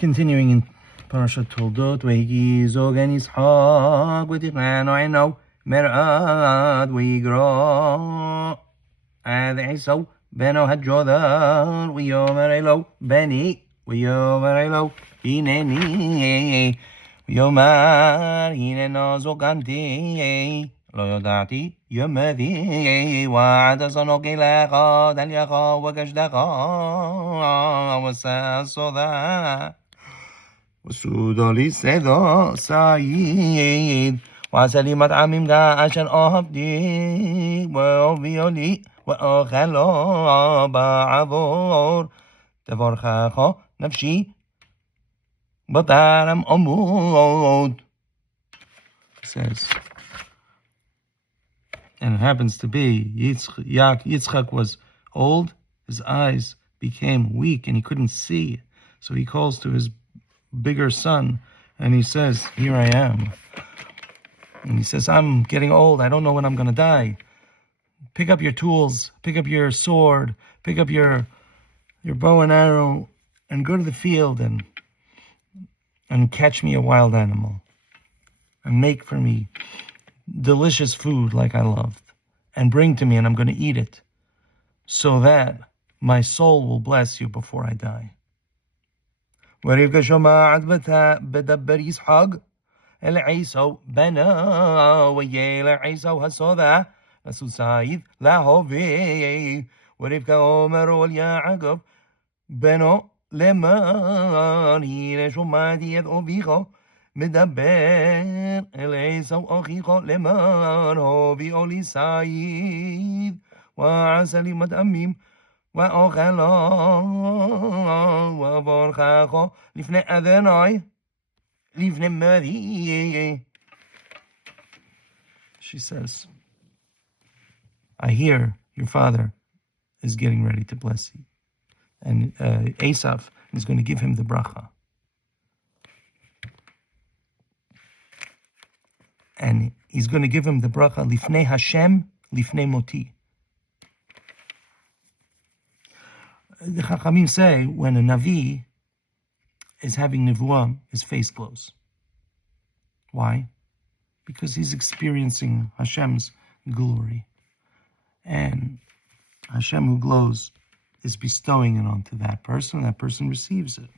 Continuing in Parashat Toldot, Vayiki Zogan Yitzchak v'tichanu eino mer'ad v'yigra ad Esau beno hadjodar v'yomer elo beni v'yomer elo hineni v'yomer hineno zoganti lo yodati yomedi wa'ad azonoki lecha dalyacha v'gashdacha v'sasoda وسودولي سيدو سعيد وعسلي مطعمي عشان أهبدي وأوفيولي وأخلو بعبور تفرخخو نفسي بطارم أمود. Says, and it happens to be Yitzchak was old, his eyes became weak and he couldn't see, so he calls to his bigger son, and he says, here I am. And he says, I'm getting old. I don't know when I'm going to die. Pick up your tools, pick up your sword, pick up your bow and arrow, and go to the field and catch me a wild animal and make for me delicious food like I loved and bring to me, and I'm going to eat it so that my soul will bless you before I die. ורבקה שומעת בדבר יצחק אל עשו בנו ויהיה לעשו הסודה לסוסייד להובי ורבקה אומרו אל יעקב בנו למען הנה שומעתי את אביך מדבר אל עשו אחיך למען הוביאו לי סייד ועשה לי מטעמים ואוכלו וברככו לפני אדוני לפני מרי. She says, I hear your father is getting ready to bless you. And Esav is going to give him the bracha. And he's going to give him the bracha lifnei Hashem, lifnei moti. The Chachamim say when a Navi is having Nevuah, his face glows. Why? Because he's experiencing Hashem's glory. And Hashem who glows is bestowing it onto that person, and that person receives it.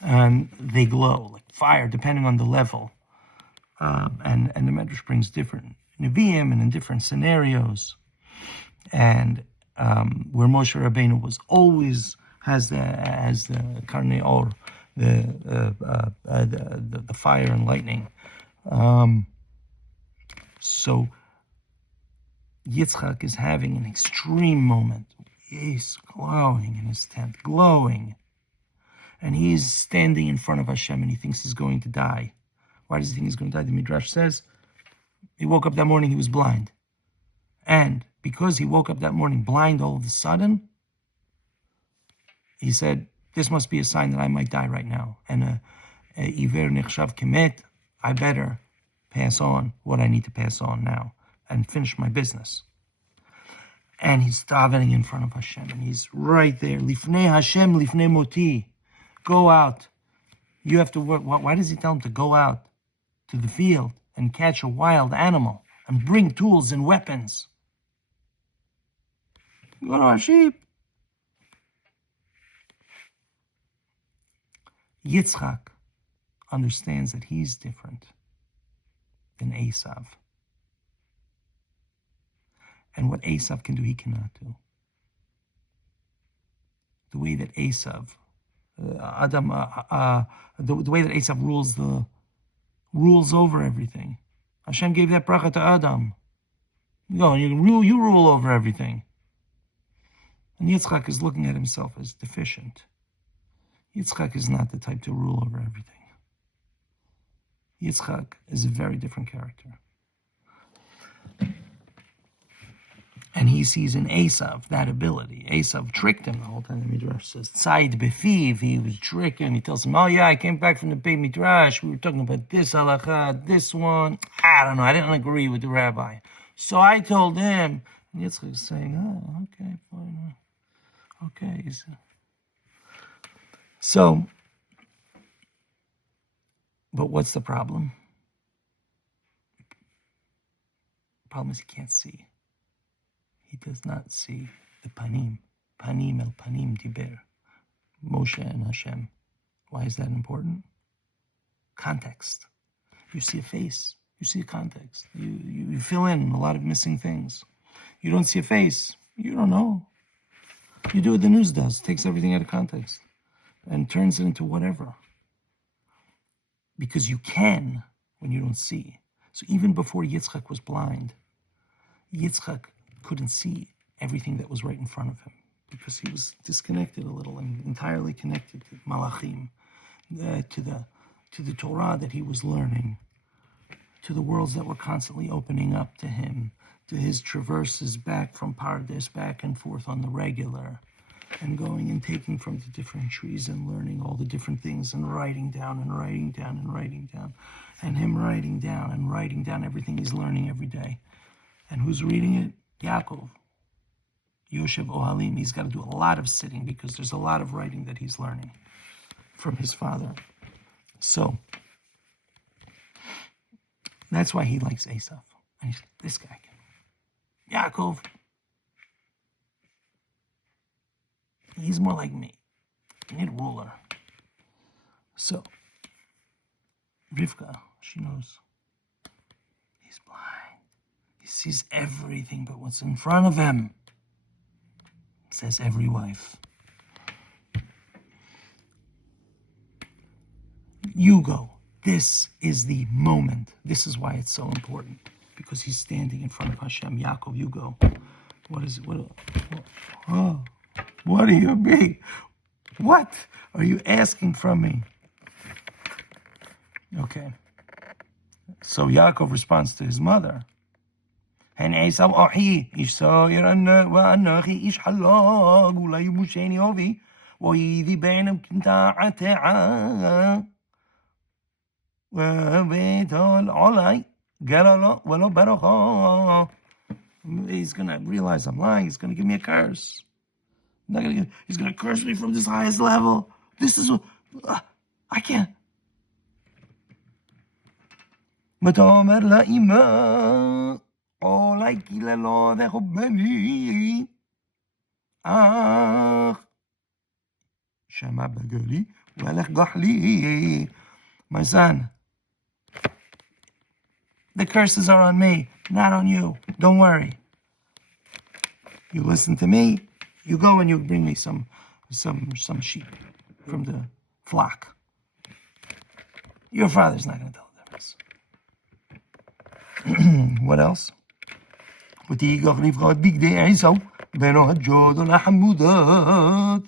And they glow like fire, depending on the level. And the Medrash brings different Nevi'im and in different scenarios. And where Moshe Rabbeinu was always has the karnei or the fire and lightning. So Yitzchak is having an extreme moment. He's glowing in his tent, glowing, and he's standing in front of Hashem, and he thinks he's going to die. Why does he think he's going to die? The Midrash says he woke up that morning, he was blind, and because he woke up that morning blind all of a sudden, he said, this must be a sign that I might die right now. And Iver nechshav kemet, I better pass on what I need to pass on now and finish my business. And he's davening in front of Hashem, and he's right there. Lifnei Hashem, lifnei moti. Go out. You have to work. Why does he tell him to go out to the field and catch a wild animal and bring tools and weapons? Go to our sheep. Yitzchak understands that he's different than Esav. And what Esav can do, he cannot do. The way that Esav, the way that Esav rules over everything. Hashem gave that bracha to Adam. Go, you rule over everything. And Yitzchak is looking at himself as deficient. Yitzchak is not the type to rule over everything. Yitzchak is a very different character. And he sees in Esav that ability. Esav tricked him the whole time. The Midrash says, Tzayid befiv, he was tricking. He tells him, oh yeah, I came back from the Beit Midrash. We were talking about this halakha, this one. I don't know, I didn't agree with the rabbi. So I told him. And Yitzchak is saying, oh, okay, fine. Okay. So But what's the problem? The problem is he can't see. He does not see the panim. Panim el panim diber. Moshe and Hashem. Why is that important? Context. You see a face. You see a context. You fill in a lot of missing things. You don't see a face. You don't know. You do what the news does. Takes everything out of context and turns it into whatever. Because you can when you don't see. So even before Yitzchak was blind, Yitzchak couldn't see everything that was right in front of him because he was disconnected a little and entirely connected to Malachim, to the Torah that he was learning, to the worlds that were constantly opening up to him, to his traverses back from Pardes, back and forth on the regular, and going and taking from the different trees and learning all the different things and writing down and writing down and writing down, and him writing down and writing down everything he's learning every day. And who's reading it? Yaakov. Yoshev Ohalim. He's got to do a lot of sitting because there's a lot of writing that he's learning from his father. So that's why he likes Esav. And he's like, this guy can. Yaakov, he's more like me. I need a ruler. So Rivka, she knows he's blind. He sees everything but what's in front of him, says every wife. You go. This is the moment. This is why it's so important. Because he's standing in front of Hashem. Yaakov, you go. What is it? What are you being? What are you asking from me? Okay. So Yaakov responds to his mother. הן עשיו אחי, איש סויר ואנוכי איש חלוג, אולי יבושני אובי, ואויבי בעינם כנתעתעה, ובתול עולי, גרה לו ולא ברוכו. He's going to realize I'm lying. He's going to give me a curse. He's going to curse me from this highest level. This is, I can't. ותאמר לאמא, אולי קיללו וחובני, אך שמע בגלי והלך גחלי. My son, the curses are on me, not on you. Don't worry. You listen to me. You go and you bring me some sheep from the flock. Your father's not going to tell the difference. What else? ותיגח רבקה את בגדי עשיו בנו הג'ודון החמודות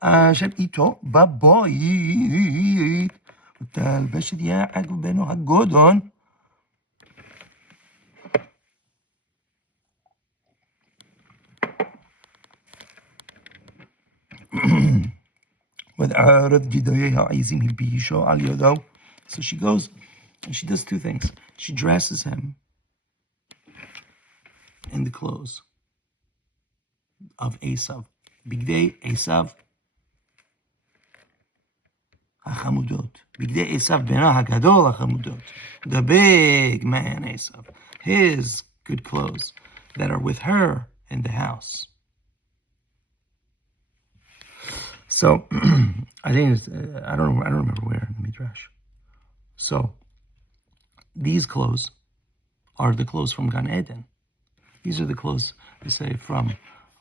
אשר איתו בבית ותלבש את יעקב בנו הגודון ותערב גדויי העזים הלבישו על ידו. So she goes and she does two things. She dresses him in the clothes of Esav. Bigdei Esav HaChamudot. Bigdei Esav Bena HaGadol HaChamudot. The big man Esav. His good clothes that are with her in the house. So I think I don't remember where in the Midrash. So these clothes are the clothes from Gan Eden. These are the clothes, they say, from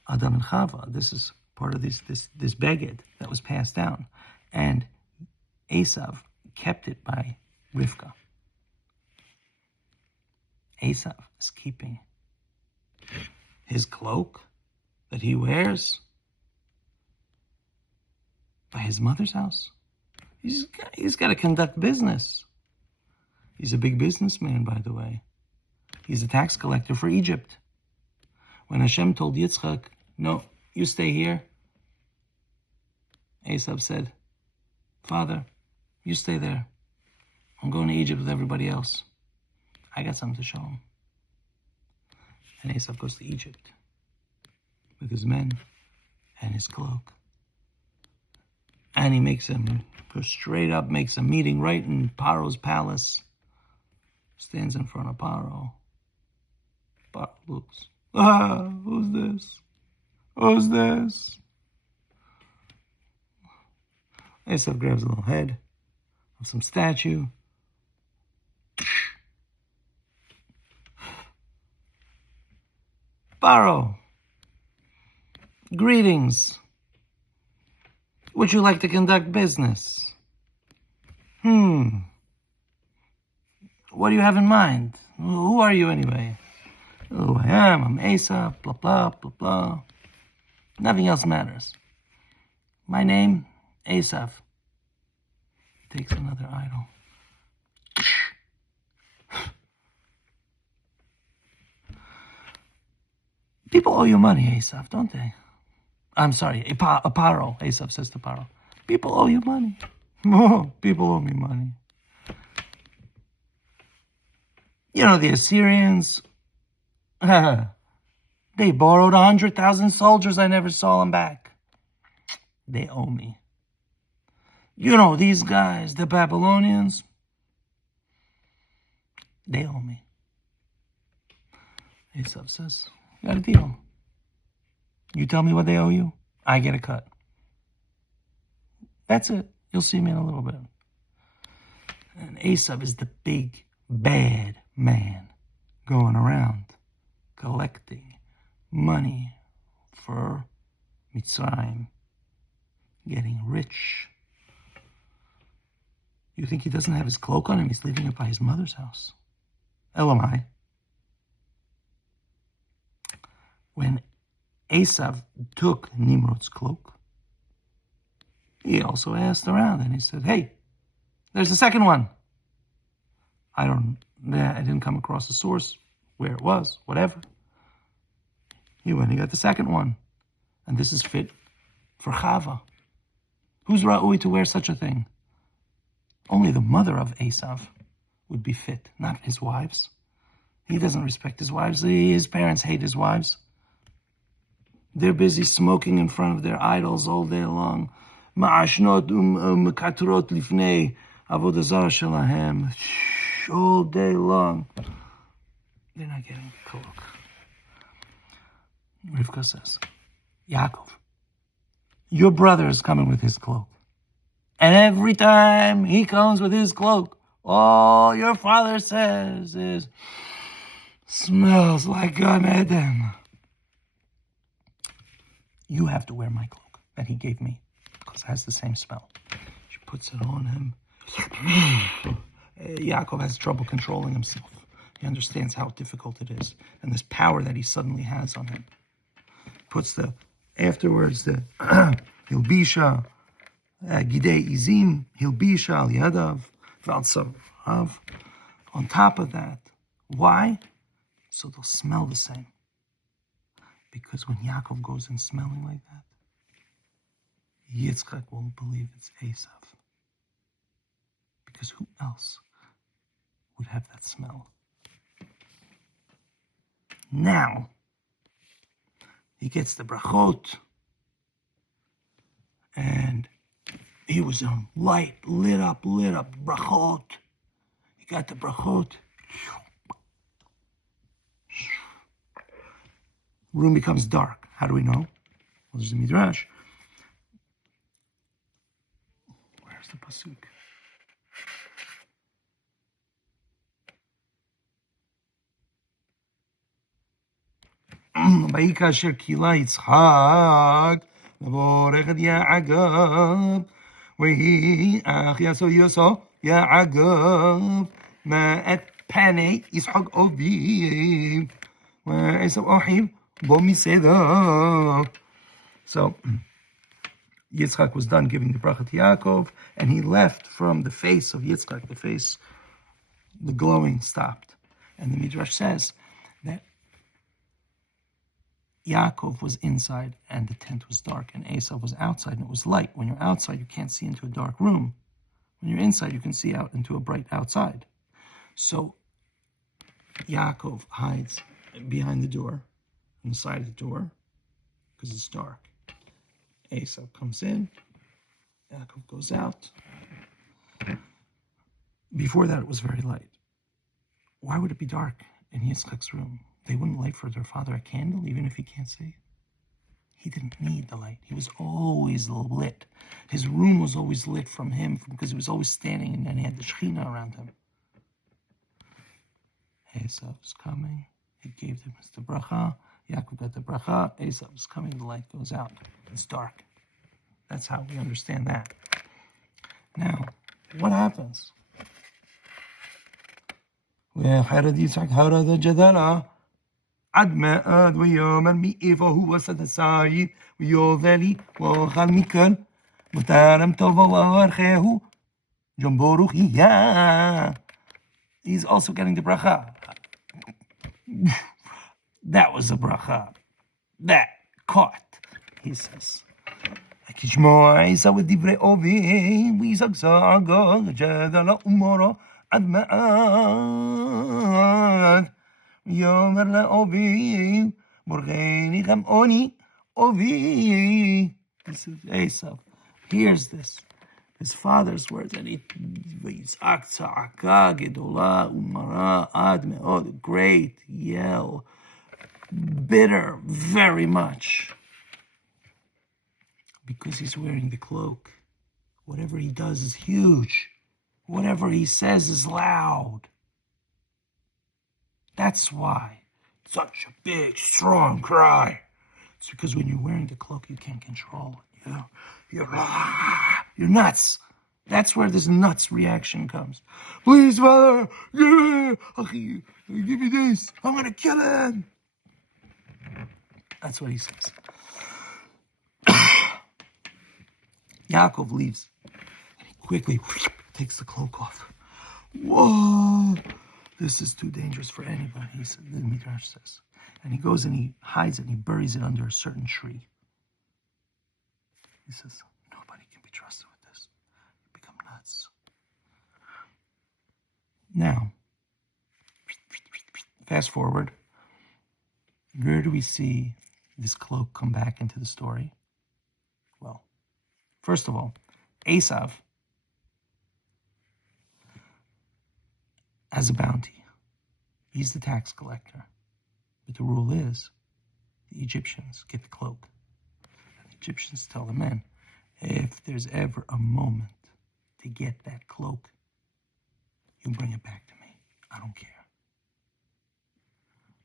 Adam and Chava. This is part of this beged that was passed down. And Esav kept it by Rivka. Esav is keeping his cloak that he wears by his mother's house. He's got to conduct business. He's a big businessman, by the way. He's a tax collector for Egypt. When Hashem told Yitzchak, no, you stay here, Esav said, Father, you stay there. I'm going to Egypt with everybody else. I got something to show him. And Esav goes to Egypt with his men and his cloak. And he goes straight up, makes a meeting right in Paro's palace. Stands in front of Paro. Paro looks. Who's this? Who's this? Esav grabs a little head of some statue. Paro, greetings. Would you like to conduct business? What do you have in mind? Who are you anyway? Who I am, I'm Esav, blah, blah, blah, blah. Nothing else matters. My name, Esav. Takes another idol. People owe you money, Esav, don't they? I'm sorry, Paro, Esav says to Paro. People owe you money. Oh, people owe me money. You know, the Assyrians, they borrowed 100,000 soldiers. I never saw them back. They owe me. You know, these guys, the Babylonians, they owe me. Esav says, you got a deal. You tell me what they owe you, I get a cut. That's it. You'll see me in a little bit. And Esav is the big, bad man going around collecting money for Mitzrayim, getting rich. You think he doesn't have his cloak on him? He's leaving it by his mother's house. Elamai. When Esav took Nimrod's cloak, he also asked around and he said, hey, there's a second one. I didn't come across a source where it was, whatever. He went and got the second one. And this is fit for Chava. Who's Ra'ui to wear such a thing? Only the mother of Esav would be fit, not his wives. He doesn't respect his wives. His parents hate his wives. They're busy smoking in front of their idols all day long. Ma'ashnot mekatrot lifnei avodah zarah shelahem. All day long. They're not getting a cloak. Rivka says, Yaakov, your brother is coming with his cloak. And every time he comes with his cloak, all your father says is, smells like Gan Eden. You have to wear my cloak that he gave me because it has the same smell. She puts it on him. Yaakov has trouble controlling himself. He understands how difficult it is and this power that he suddenly has on him. Puts afterwards the Hilbisha, Gidei Izim, Hilbisha al Yadav, Valsarav. On top of that. Why? So they'll smell the same. Because when Yaakov goes in smelling like that, Yitzchak will believe it's Esav. Because who else would have that smell? Now, he gets the brachot, and he was on lit up, brachot. He got the brachot. Room becomes dark. How do we know? Well, there's the Midrash. Where's the pasuk? Vayika asher kila Yitzchak levorech et Yaakov vehi ach yaso Yaakov ma'at panei Yitzchak oviv ve'esav ohiv bo miseda. So Yitzchak was done giving the bracha to Yaakov, and he left from the face of Yitzchak. The glowing stopped, and the Midrash says that Yaakov was inside and the tent was dark, and Esav was outside and it was light. When you're outside, you can't see into a dark room. When you're inside, you can see out into a bright outside. So Yaakov hides behind the door, on the side of the door, because it's dark. Esav comes in, Yaakov goes out. Before that, it was very light. Why would it be dark in Yitzchak's room? They wouldn't light for their father a candle, even if he can't see. He didn't need the light. He was always lit. His room was always lit from him because he was always standing and then he had the Shekhinah around him. Esav is coming. He gave him the bracha. Yaakov got the bracha. Esav is coming. The light goes out. It's dark. That's how we understand that. Now, what happens? وحرد يسحق هرد جدلا عدم آد ويومر مئفه وسط السعيد ويوذلي وخل ميكل متارم توبة وارخيه جنبورو خيا. He's also getting the bracha. That was a bracha. That caught, he says. כשמוע עשיו את דברי אובי וישגשג גדל אומרו עד מעט ויאמר לאובי בורכני חמאוני אובי. Esav hears this, his father's words, and he ויצעק צעקה גדולה ומרה עד מאוד, great yell, bitter very much. Because he's wearing the cloak. Whatever he does is huge. Whatever he says is loud. That's why. Such a big, strong cry. It's because when you're wearing the cloak, you can't control it. You're nuts. That's where this nuts reaction comes. Please, Father, give me this. I'm going to kill him. That's what he says. Yaakov leaves, and he quickly takes the cloak off. Whoa, this is too dangerous for anybody, the Midrash says. And he goes and he hides it and he buries it under a certain tree. He says, nobody can be trusted with this. You become nuts. Now, fast forward. Where do we see this cloak come back into the story? Well, first of all, Esav has a bounty. He's the tax collector. But the rule is, the Egyptians get the cloak. And the Egyptians tell the men, if there's ever a moment to get that cloak, you bring it back to me. I don't care.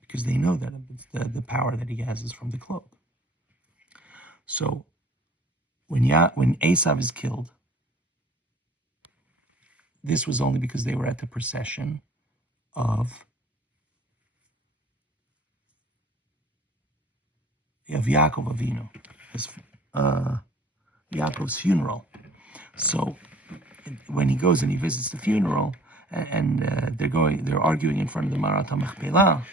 Because they know that the power that he has is from the cloak. So, when Esav is killed, this was only because they were at the procession of Yaakov Avinu, Yaakov's funeral. So when he goes and he visits the funeral, and they're arguing in front of the Marat HaMachpelah.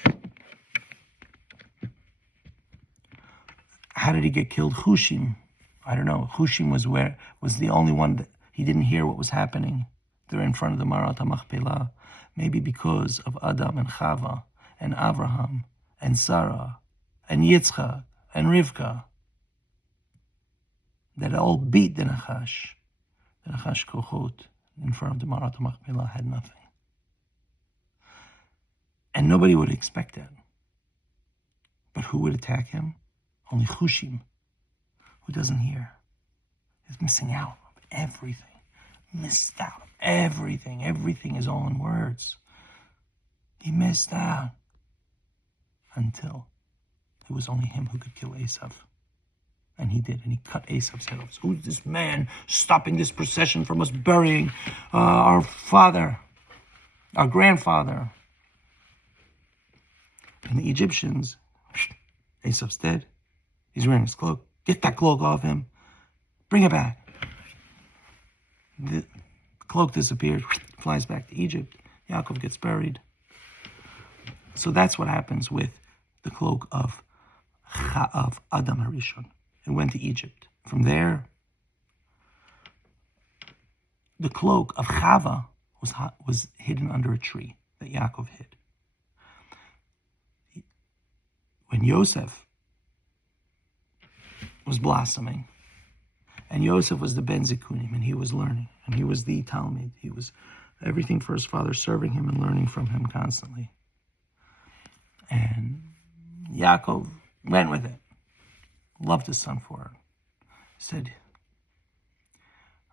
How did he get killed? Hushim. I don't know. Hushim was the only one that he didn't hear what was happening. They're in front of the Marat HaMachpelah. Maybe because of Adam and Chava and Abraham and Sarah and Yitzchak and Rivka that all beat the Nachash. The Nachash Kochot in front of the Marat HaMachpelah had nothing. And nobody would expect that. But who would attack him? Only Hushim, who doesn't hear. He's missing out on everything. Missed out on everything. Everything is all in words. He missed out until it was only him who could kill Esav. And he did, and he cut Esav's head off. So who's this man stopping this procession from us burying our father, our grandfather? And the Egyptians, Esav's dead. He's wearing his cloak. Get that cloak off him. Bring it back. The cloak disappears, flies back to Egypt. Yaakov gets buried. So that's what happens with the cloak of Adam HaRishon. It went to Egypt. From there, the cloak of Chava was hidden under a tree that Yaakov hid. When Yosef was blossoming, And Yosef was the Ben Zikunim, and he was learning, and he was the Talmud. He was everything for his father, serving him and learning from him constantly. And Yaakov went with it, loved his son for it. He said,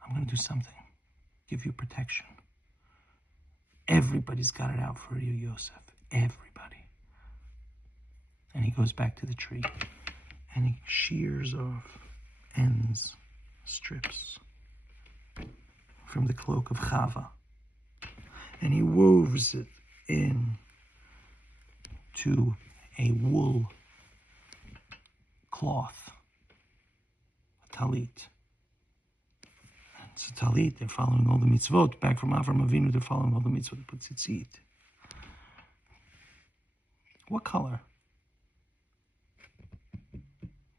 I'm going to do something, give you protection. Everybody's got it out for you, Yosef. Everybody. And he goes back to the tree, and he shears off ends, strips from the cloak of Chava, and he woves it in to a wool cloth, a talit. It's a talit. They're following all the mitzvot. Back from Avram Avinu, they're following all the mitzvot. They put tzitzit. What color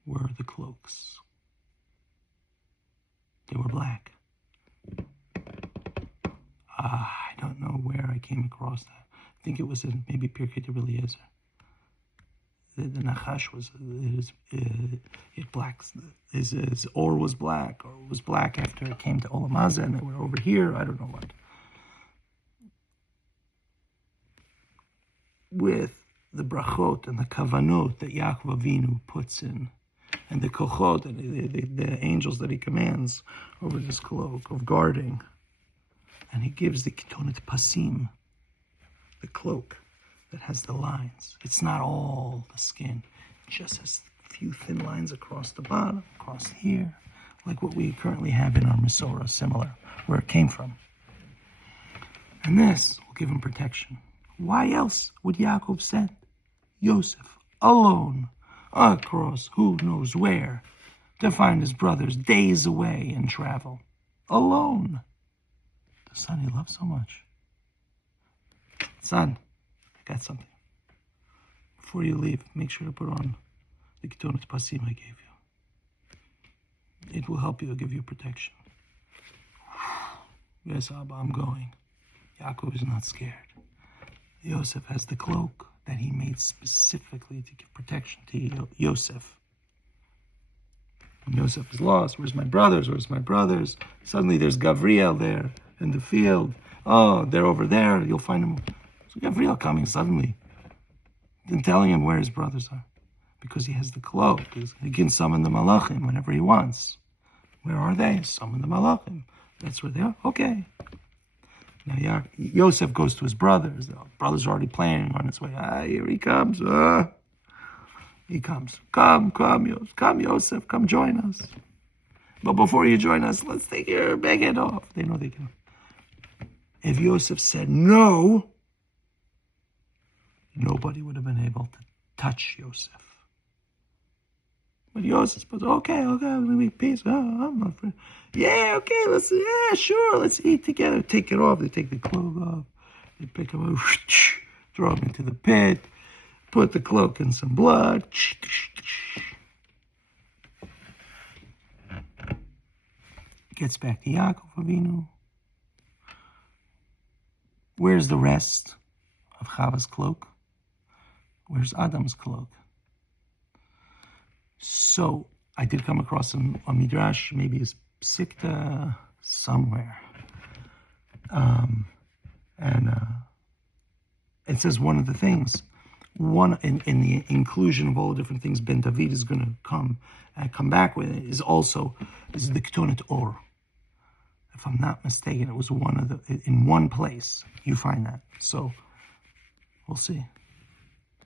were the cloaks? They were black. I don't know where I came across that. I think it was in maybe Pirkei Eliezer. The Nachash was black. His or was black, or it was black after it came to Olam Hazeh, and they were over here. I don't know what. With the brachot and the kavanot that Yaakov Avinu puts in, and the kochot and the angels that he commands over this cloak of guarding, and he gives the ketonet pasim, the cloak that has the lines. It's not all the skin. It just has a few thin lines across the bottom, across here, like what we currently have in our Masorah, similar, where it came from. And this will give him protection. Why else would Yaakov send Yosef alone across who knows where to find his brothers days away and travel? Alone. The son he loves so much. Son, I got something. Before you leave, make sure to put on the Ketonet Pasim I gave you. It will help you, give you protection. Yes, Abba, I'm going. Yaakov is not scared. Yosef has the cloak that he made specifically to give protection to Yosef. When Yosef is lost, where's my brothers? Where's my brothers? Suddenly there's Gavriel there in the field. Oh, they're over there. You'll find him. So Gavriel coming suddenly and telling him where his brothers are. Because he has the cloak. He can summon the Malachim whenever he wants. Where are they? Summon the Malachim. That's where they are? Okay. Now Yosef goes to his brothers. The brothers are already planning on his way. Here he comes. He comes. Come, Yosef. Come join us. But before you join us, let's take your beged off. They know they can. If Yosef said no, nobody would have been able to touch Yosef. But Yosef says, okay, we make peace. Oh, I'm not afraid. Yeah, okay, sure, let's eat together. Take it off. They take the cloak off. They pick him up, throw him into the pit, put the cloak in some blood. Gets back to Yaakov Avinu. Where's the rest of Chava's cloak? Where's Adam's cloak? So I did come across a midrash, maybe a psikta somewhere, and it says one of the things, in the inclusion of all the different things Ben David is going to come back with, is the Ketonet Or. If I'm not mistaken, it was in one place you find that. So we'll see.